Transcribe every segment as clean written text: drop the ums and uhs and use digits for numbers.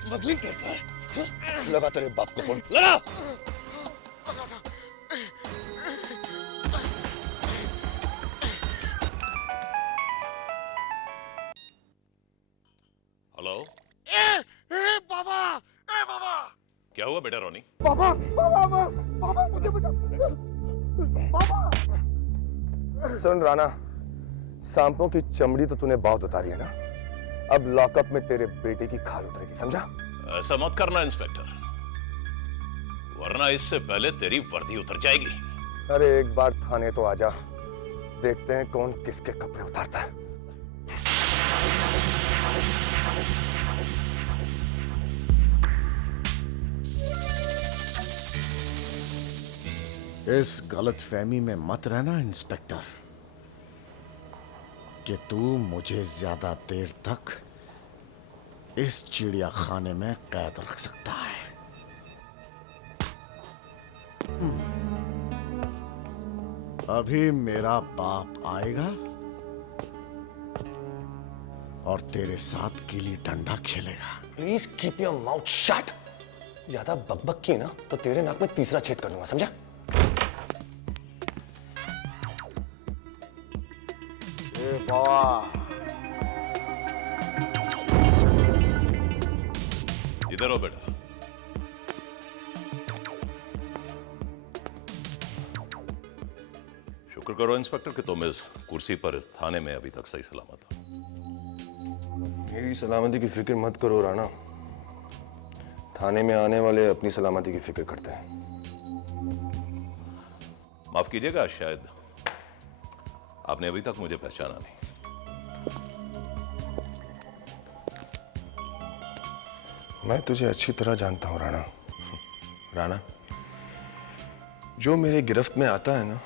Smuggling करता है। लगा तेरे बाप को फोन, लगा। हेलो। बाबा, बाबा, क्या हुआ बेटा रोनी? बाबा, बाबा, बाबा, मुझे बचा, बाबा। सुन राणा, सांपों की चमड़ी तो तूने बहुत उतारी है ना, अब लॉकअप में तेरे बेटे की खाल उतरेगी, समझा? ऐसा मत करना इंस्पेक्टर, वरना इससे पहले तेरी वर्दी उतर जाएगी। अरे एक बार थाने तो आजा, देखते हैं कौन किसके कपड़े उतारता है। इस गलतफहमी में मत रहना इंस्पेक्टर कि तू मुझे ज्यादा देर तक इस चिड़ियाखाने में कैद रख सकता है। अभी मेरा बाप आएगा और तेरे साथ गिल्ली डंडा खेलेगा। Please keep your mouth shut. ज्यादा बकबक की ना तो तेरे नाक में तीसरा छेद कर दूंगा, समझा? बाबा, इधर हो बेटा। शुक्र करो इंस्पेक्टर कि तुम इस कुर्सी पर इस थाने में अभी तक सही सलामत हो। मेरी सलामती की फिक्र मत करो राणा, थाने में आने वाले अपनी सलामती की फिक्र करते हैं। माफ कीजिएगा, शायद आपने अभी तक मुझे पहचाना नहीं। मैं तुझे अच्छी तरह जानता हूं राणा। राणा, जो मेरे गिरफ्त में आता है ना,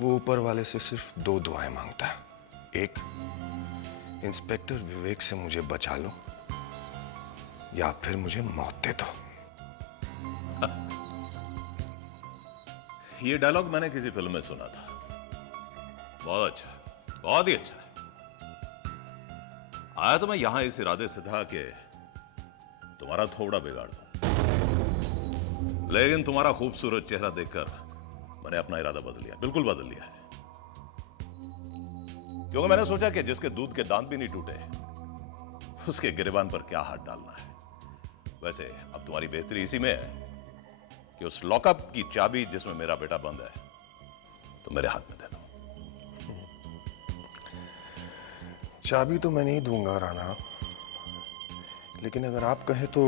वो ऊपर वाले से सिर्फ दो दुआएं मांगता है। एक, इंस्पेक्टर विवेक से मुझे बचा लो, या फिर मुझे मौत दे दो। ये डायलॉग मैंने किसी फिल्म में सुना था। बहुत अच्छा, बहुत ही अच्छा। आया तो मैं यहां इस इरादे से था कि तुम्हारा थोड़ा बिगाड़ दूं, लेकिन तुम्हारा खूबसूरत चेहरा देखकर मैंने अपना इरादा बदल लिया, बिल्कुल बदल लिया है। क्योंकि मैंने सोचा कि जिसके दूध के दांत भी नहीं टूटे, उसके गिरेबान पर क्या हाथ डालना है। वैसे अब तुम्हारी बेहतरी इसी में है कि उस लॉकअप की चाबी जिसमें मेरा बेटा बंद है, तो मेरे हाथ में दे दो। चाबी तो मैं नहीं दूंगा राणा, लेकिन अगर आप कहें तो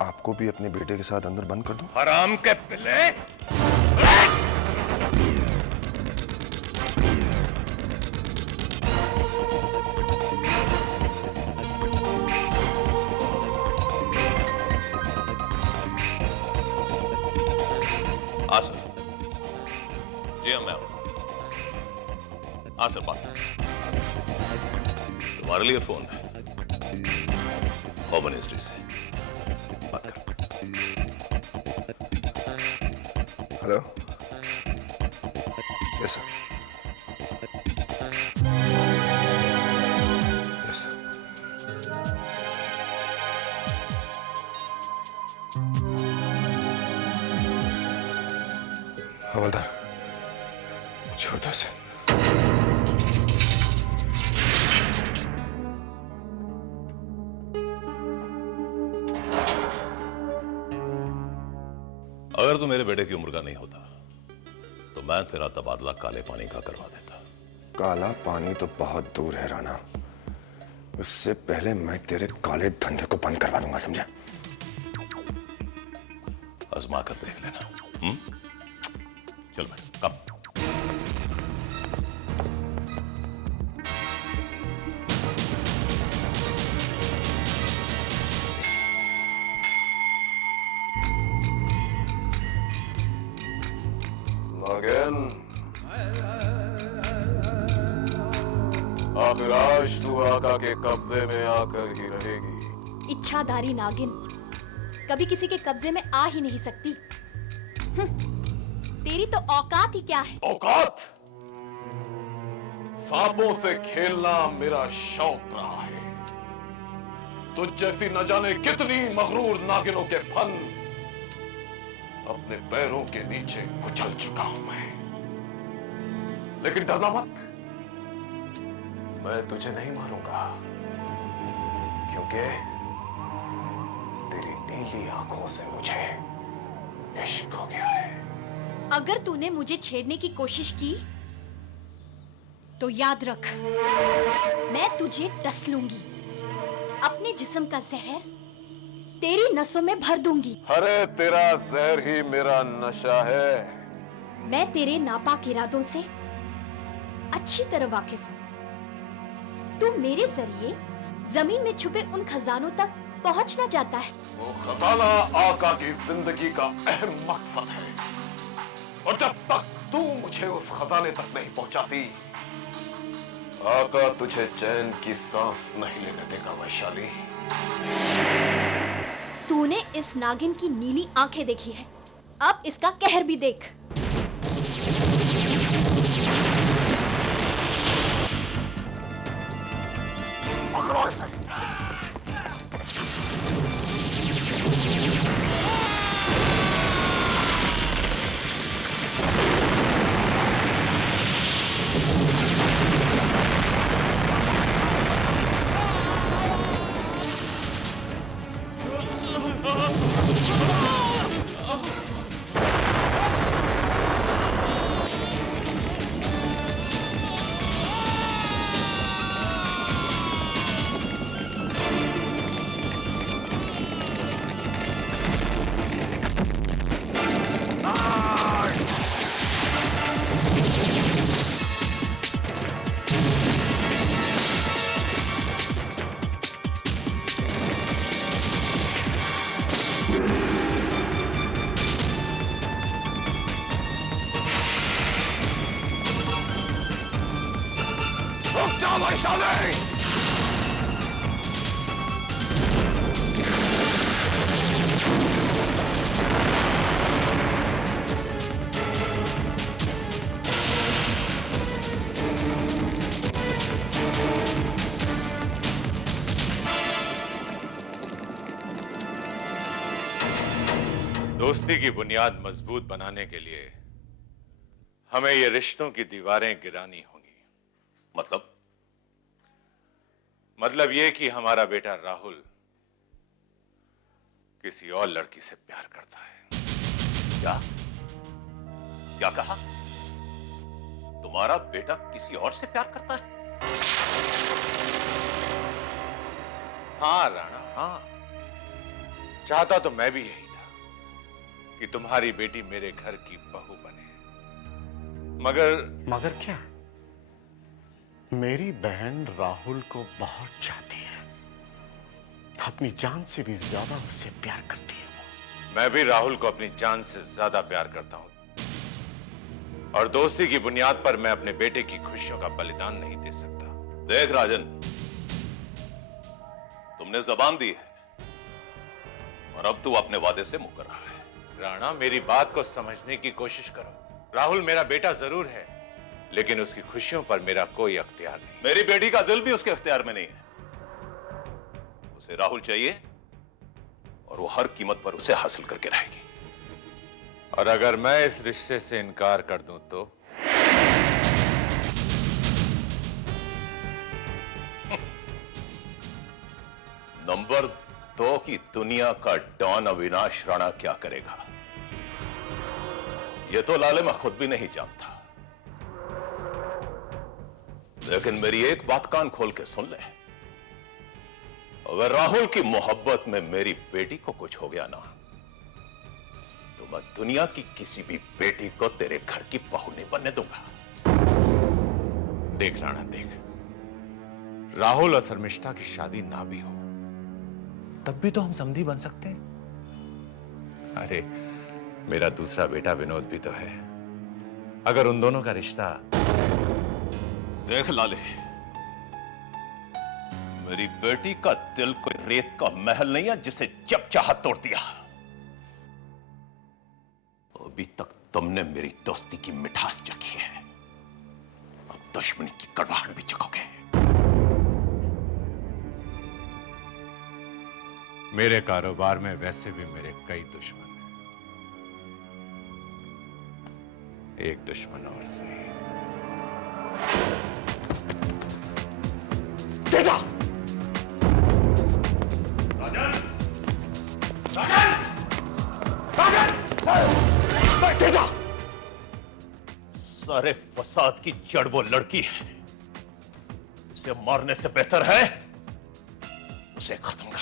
आपको भी अपने बेटे के साथ अंदर बंद कर दूं। हराम के पिल्ले! आसर, जी हाँ मैं हूं। आसर बात तुम्हारे लिए फोन है, होम मिनिस्ट्री से बात कर। Hello, yes sir, yes sir. हवलदार, छोड़ दो उसे। अगर तू मेरे बेटे की उम्र का नहीं होता तो मैं तेरा तबादला काले पानी का करवा देता। काला पानी तो बहुत दूर है राणा, उससे पहले मैं तेरे काले धंधे को बंद करवा दूंगा, समझा? आजमा कर देख लेना। चल बेटा, कब? नागिन, आखिर आज तू आका के कब्जे में आकर ही रहेगी। इच्छाधारी नागिन कभी किसी के कब्जे में आ ही नहीं सकती। तेरी तो औकात ही क्या है? औकात? सांपों से खेलना मेरा शौक रहा है। तुझ जैसी न जाने कितनी मगरूर नागिनों के फन अपने पैरों के नीचे कुचल चुका हूं मैं। लेकिन डरना मत, मैं तुझे नहीं मारूंगा, क्योंकि तेरी नीली आंखों से मुझे इश्क हो गया है। अगर तूने मुझे छेड़ने की कोशिश की तो याद रख, मैं तुझे डस लूंगी। अपने जिस्म का जहर तेरी नसों में भर दूंगी। अरे तेरा जहर ही मेरा नशा है। मैं तेरे नापाक इरादों से अच्छी तरह वाकिफ हूँ। तू मेरे जरिए जमीन में छुपे उन खजानों तक पहुंचना चाहता है। वो खजाना आका की जिंदगी का अहम मकसद है, और जब तक तू मुझे उस खजाने तक नहीं पहुंचाती, आका तुझे चैन की सांस नहीं लेने देगा वैशाली। तूने इस नागिन की नीली आंखें देखी है, अब इसका कहर भी देख। पकड़ो इसे। रुक जा वैशाली। दोस्ती की बुनियाद मजबूत बनाने के लिए हमें ये रिश्तों की दीवारें गिरानी होंगी। मतलब ये कि हमारा बेटा राहुल किसी और लड़की से प्यार करता है। क्या क्या कहा? तुम्हारा बेटा किसी और से प्यार करता है? हाँ राणा, हाँ। चाहता तो मैं भी यही था कि तुम्हारी बेटी मेरे घर की बहू बने, मगर क्या? मेरी बहन राहुल को बहुत चाहती है, अपनी जान से भी ज्यादा उससे प्यार करती है वो। मैं भी राहुल को अपनी जान से ज्यादा प्यार करता हूं, और दोस्ती की बुनियाद पर मैं अपने बेटे की खुशियों का बलिदान नहीं दे सकता। देख राजन, तुमने जबान दी है और अब तू अपने वादे से मुकर रहा है। राणा, मेरी बात को समझने की कोशिश करो। राहुल मेरा बेटा जरूर है, लेकिन उसकी खुशियों पर मेरा कोई अख्तियार नहीं। मेरी बेटी का दिल भी उसके इख्तियार में नहीं है। उसे राहुल चाहिए और वो हर कीमत पर उसे हासिल करके रहेगी। और अगर मैं इस रिश्ते से इनकार कर दूं तो? नंबर 2 की दुनिया का डॉन अविनाश राणा क्या करेगा, यह तो लाले मैं खुद भी नहीं जानता। लेकिन मेरी एक बात कान खोल के सुन ले, अगर राहुल की मोहब्बत में मेरी बेटी को कुछ हो गया ना, तो मैं दुनिया की किसी भी बेटी को तेरे घर की बहू नहीं बनने दूंगा। देख राणा, देख, राहुल और शर्मिष्ठा की शादी ना भी हो तब भी तो हम समधी बन सकते हैं। अरे, मेरा दूसरा बेटा विनोद भी तो है। अगर उन दोनों का रिश्ता... देख लाले, मेरी बेटी का दिल कोई रेत का महल नहीं है जिसे जब चाहा तोड़ दिया। अभी तक तुमने मेरी दोस्ती की मिठास चखी है, अब दुश्मनी की कड़वाहट भी चखोगे। मेरे कारोबार में वैसे भी मेरे कई दुश्मन हैं। एक दुश्मन और सही। तेजा! तेजा! सारे फसाद की जड़ वो लड़की है। उसे मारने से बेहतर है उसे खत्म